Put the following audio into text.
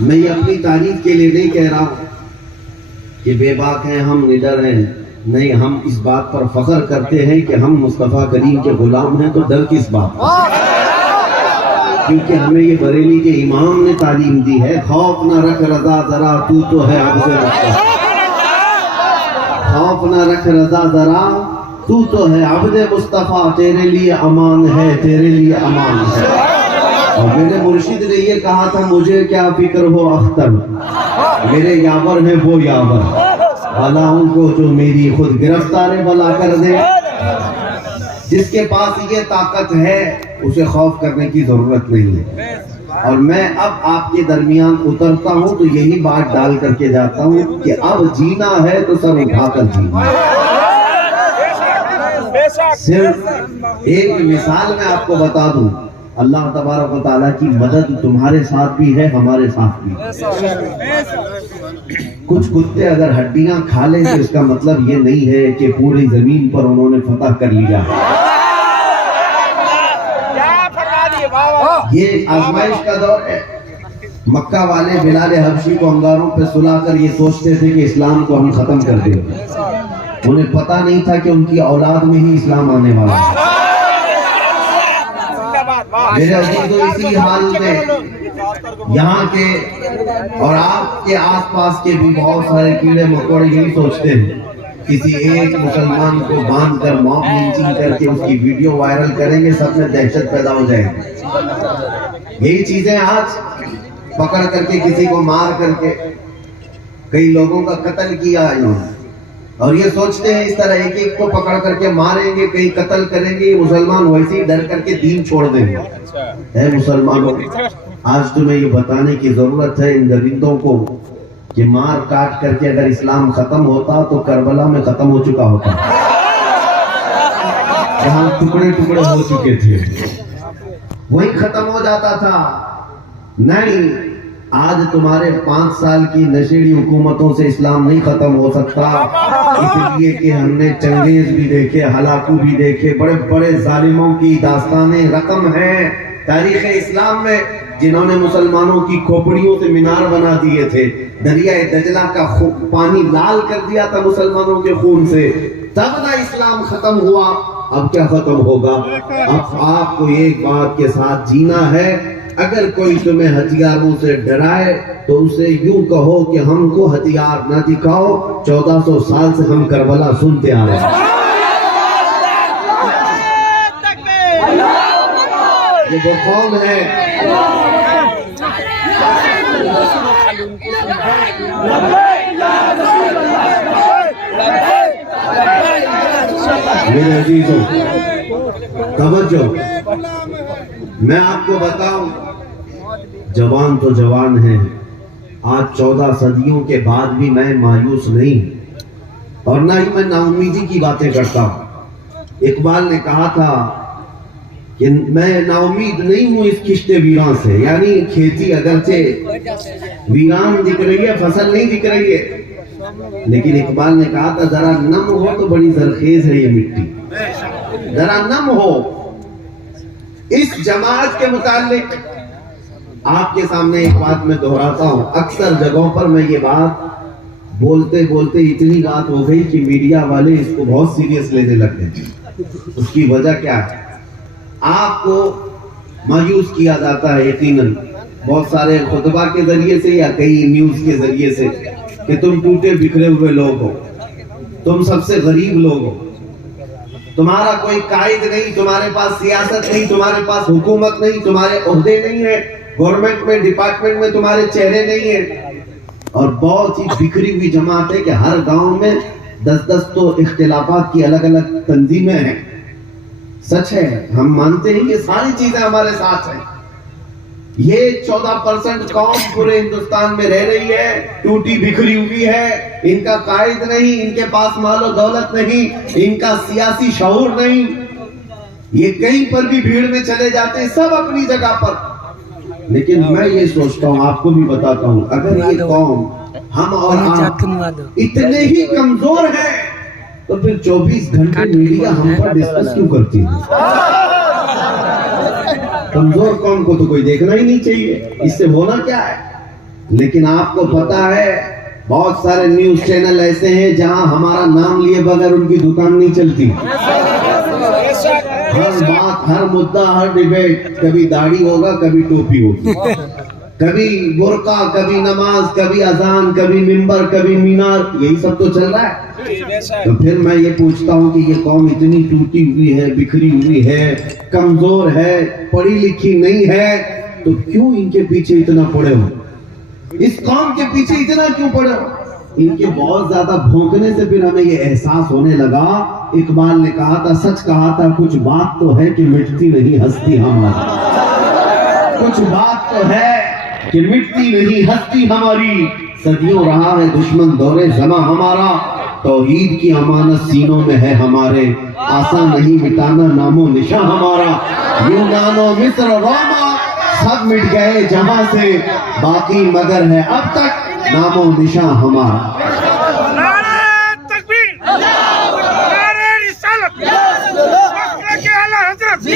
میں یہ اپنی تعریف کے لیے نہیں کہہ رہا ہوں کہ بے باک ہیں ہم، نڈر ہیں، نہیں، ہم اس بات پر فخر کرتے ہیں کہ ہم مصطفیٰ کریم کے غلام ہیں، تو ڈر کس بات پر؟ کیونکہ ہمیں یہ بریلی کے امام نے تعلیم دی ہے، خوف نہ رکھ رضا ذرا تو تو ہے عبد مصطفیٰ، خوف نہ رکھ رضا ذرا تو تو ہے عبد مصطفیٰ، تیرے لیے امان ہے، تیرے لیے امان ہے۔ اور میرے مرشد نے یہ کہا تھا، مجھے کیا فکر ہو اختر، میرے یاور ہیں وہ یاور، بلاؤں کو جو میری خود گرفتار بلا کر دے۔ جس کے پاس یہ طاقت ہے اسے خوف کرنے کی ضرورت نہیں ہے۔ اور میں اب آپ کے درمیان اترتا ہوں تو یہی بات ڈال کر کے جاتا ہوں کہ اب جینا ہے تو سر اٹھا کر جینا ہے۔ صرف ایک مثال میں آپ کو بتا دوں، اللہ تبارک و تعالیٰ کی مدد تمہارے ساتھ بھی ہے، ہمارے ساتھ بھی ہے۔ کچھ کتے اگر ہڈیاں کھا لیں تو اس کا مطلب یہ نہیں ہے کہ پوری زمین پر انہوں نے فتح کر لیا۔ یہ آزمائش کا دور ہے۔ مکہ والے بلال حبشی کو انگاروں پہ سلا کر یہ سوچتے تھے کہ اسلام کو ہم ختم کر دیں، انہیں پتہ نہیں تھا کہ ان کی اولاد میں ہی اسلام آنے والا ہے۔ میرے عزیزو، اسی حال میں یہاں کے اور آپ کے آس پاس کے بھی بہت سارے کیڑے مکوڑے یہی سوچتے ہیں، کسی ایک مسلمان کو باندھ کر موب لنچنگ کر کے اس کی ویڈیو وائرل کریں گے، سب میں دہشت پیدا ہو جائے گی۔ یہی چیزیں آج پکڑ کر کے کسی کو مار کر کے کئی لوگوں کا قتل کیا انہوں نے، اور یہ سوچتے ہیں اس طرح ایک ایک کو پکڑ کر کے ماریں گے، کئی قتل کریں گے، مسلمان ویسے ہی ڈر کر کے دین چھوڑ دیں گے۔ اے مسلمانوں، آج تمہیں یہ بتانے کی ضرورت ہے ان درندوں کو کہ مار کاٹ کر کے اگر اسلام ختم ہوتا تو کربلا میں ختم ہو چکا ہوتا، جہاں ٹکڑے ٹکڑے ہو چکے تھے وہی ختم ہو جاتا تھا۔ نہیں، آج تمہارے 5 سال کی نشیڑی حکومتوں سے اسلام نہیں ختم ہو سکتا، اس لیے کہ ہم نے چنگیز بھی دیکھے، ہلاکو بھی دیکھے، بڑے بڑے ظالموں کی داستانیں رقم ہیں تاریخ اسلام میں، جنہوں نے مسلمانوں کی کھوپڑیوں سے مینار بنا دیے تھے، دریائے دجلہ کا پانی لال کر دیا تھا مسلمانوں کے خون سے، تب نہ اسلام ختم ہوا۔ اب کیا ختم ہوگا؟ اب آپ کو ایک بات کے ساتھ جینا ہے، اگر کوئی تمہیں ہتھیاروں سے ڈرائے تو اسے یوں کہو کہ ہم کو ہتھیار نہ دکھاؤ، 1400 سال سے ہم کربلا سنتے آ رہے ہیں۔ یہ وہ قوم ہے میرے عزیزوں، توجہ، میں آپ کو بتاؤں، جوان تو جوان ہیں، آج 14 صدیوں کے بعد بھی میں مایوس نہیں، اور نہ ہی میں نا امیدی کی باتیں کرتا ہوں۔ اقبال نے کہا تھا کہ میں نا امید نہیں ہوں اس کشت ویران سے، یعنی کھیتی اگرچہ ویران دکھ رہی ہے، فصل نہیں دکھ رہی ہے، لیکن اقبال نے کہا تھا ذرا نم ہو تو بڑی زرخیز ہے یہ مٹی، ذرا نم ہو۔ اس جماعت کے متعلق آپ کے سامنے ایک بات میں دہراتا ہوں، اکثر جگہوں پر میں یہ بات بولتے بولتے اتنی بات ہو گئی کہ میڈیا والے اس کو بہت سیریس لینے لگ گئے۔ اس کی وجہ کیا ہے؟ آپ کو مایوس کیا جاتا ہے یقیناً بہت سارے خطبہ کے ذریعے سے یا کئی نیوز کے ذریعے سے کہ تم ٹوٹے بکھرے ہوئے لوگ ہو، تم سب سے غریب لوگ ہو، تمہارا کوئی قائد نہیں، تمہارے پاس سیاست نہیں، تمہارے پاس حکومت نہیں، تمہارے عہدے نہیں ہیں، گورنمنٹ میں ڈپارٹمنٹ میں تمہارے چہرے نہیں ہیں، اور بہت ہی بکھری ہوئی جماعت ہے کہ ہر گاؤں میں 10 تو اختلافات کی الگ الگ تنظیمیں ہیں۔ سچ ہے، ہم مانتے ہیں کہ ساری چیزیں ہمارے ساتھ ہیں۔ یہ 14% قوم پورے ہندوستان میں رہ رہی ہے، ٹوٹی بکھری ہوئی ہے، ان کا قائد نہیں، ان کے پاس مال و دولت نہیں، ان کا سیاسی شعور نہیں، یہ کہیں پر بھی بھیڑ میں چلے جاتے ہیں، سب اپنی جگہ پر۔ لیکن میں یہ سوچتا ہوں، آپ کو بھی بتاتا ہوں، اگر یہ قوم ہم اور آپ اتنے ہی کمزور ہیں تو پھر 24 گھنٹے میڈیا ہم پر ڈسکس کیوں کرتی ہے؟ کمزور قوم کو تو کوئی دیکھنا ہی نہیں چاہیے، اس سے ہونا کیا ہے؟ لیکن آپ کو پتا ہے بہت سارے نیوز چینل ایسے ہیں جہاں ہمارا نام لیے بغیر ان کی دکان نہیں چلتی. ہر بات، ہر مدعا، ہر ڈیبیٹ، کبھی داڑھی ہوگا، کبھی ٹوپی ہوگی، کبھی برقع، کبھی نماز، کبھی اذان، کبھی منبر، کبھی مینار، یہی سب تو چل رہا ہے. تو پھر میں یہ پوچھتا ہوں کہ یہ قوم اتنی ٹوٹی ہوئی ہے، بکھری ہوئی ہے، کمزور ہے، پڑھی لکھی نہیں ہے، تو کیوں ان کے پیچھے اتنا پڑے ہو؟ اس قوم کے پیچھے اتنا کیوں پڑے ہو؟ ان کے بہت زیادہ بھونکنے سے پھر ہمیں یہ احساس ہونے لگا. اقبال نے کہا تھا، سچ کہا تھا، کچھ بات تو ہے کہ مٹتی نہیں ہستی ہماری. کچھ بات تو ہے کہ مٹتی نہیں ہستی ہماری. صدیوں رہا ہے دشمن دور زماں ہمارا، توحید کی امانت سینوں میں ہے ہمارے. آسان نہیں مٹانا نام و نشاں ہمارا. یونان و مصر و روما سب مٹ گئے جہاں سے، باقی مگر ہے اب تک نام و نشاں ہمارا. نعرہ تکبیر، نعرہ رسالت، مکہ کے اعلیٰ حضرت